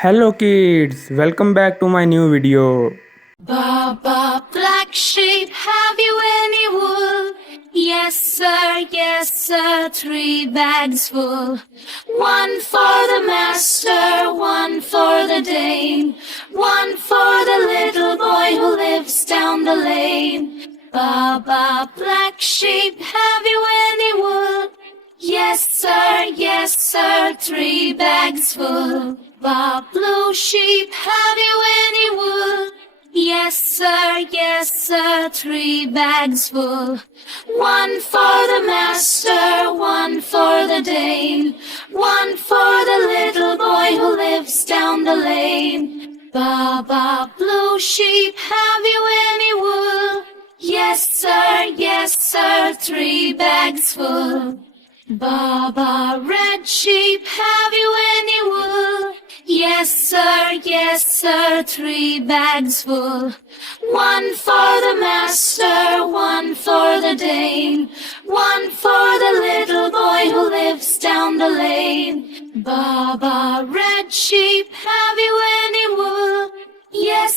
Hello kids, welcome back to my new video. Baba, black sheep, have you any wool? Yes sir, 3 bags full. One for the master, one for the dame, one for the little boy who lives down the lane. Baba, black sheep, have you any wool? Yes sir, 3 bags full. Bob, blue sheep, have you any wool? Yes sir, 3 bags full. One for the master, one for the dame, one for the little boy who lives down the lane. Baba, blue sheep, have you any wool? Yes sir, 3 bags full. Baba, red sheep, have you any wool? Yes sir, 3 bags full. One for the master, one for the dame, one for the little boy who lives down the lane. Baba, red sheep, have you any wool? Yes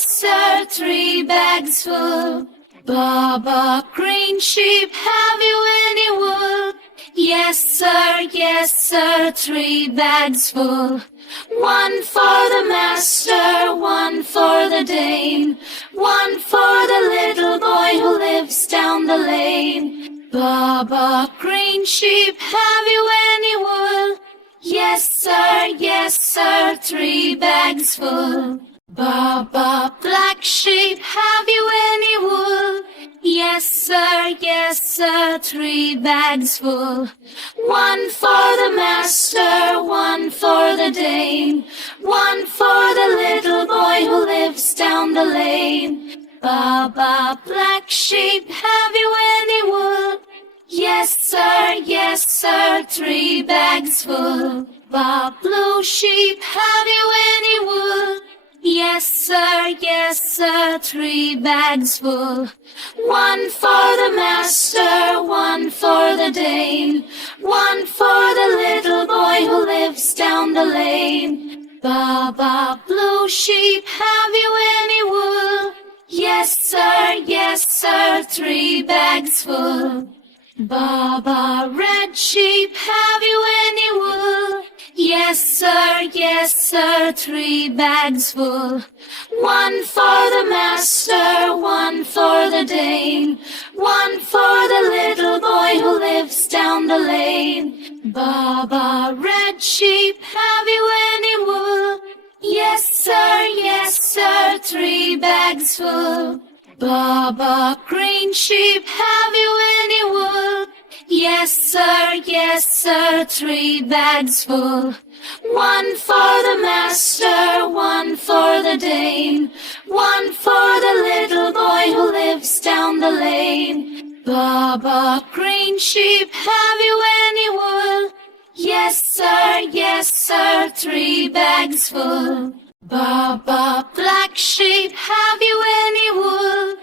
sir, 3 bags full. Baba, green sheep, have you any wool? Yes sir, 3 bags full. One for the master, one for the dame, one for the little boy who lives down the lane. Baba, green sheep, have you any wool? Yes sir, 3 bags full. Baba, black sheep, have you any wool? Yes sir, 3 bags full. One for the master, one for the dame, one for the little boy who lives down the lane. Baba, black sheep, have you any wool? Yes sir, 3 bags full. Bob, blue sheep, have you any wool? Yes sir, 3 bags full. One for the master, one for the dame, one for the little boy who lives down the lane. Baba, blue sheep, have you any wool? Yes sir, 3 bags full. Baba, red sheep, have you any wool? Yes sir, 3 bags full. One for the master, one for the dame, one for the little boy who lives down the lane. Baba, red sheep, have you any wool? Yes sir, 3 bags full. Baba, green sheep, have you any wool? Yes sir, 3 bags full. One for the master, one for the dame, one for the little boy who lives down the lane. Baba, green sheep, have you any wool? Yes sir, 3 bags full. Baba, black sheep, have you any wool?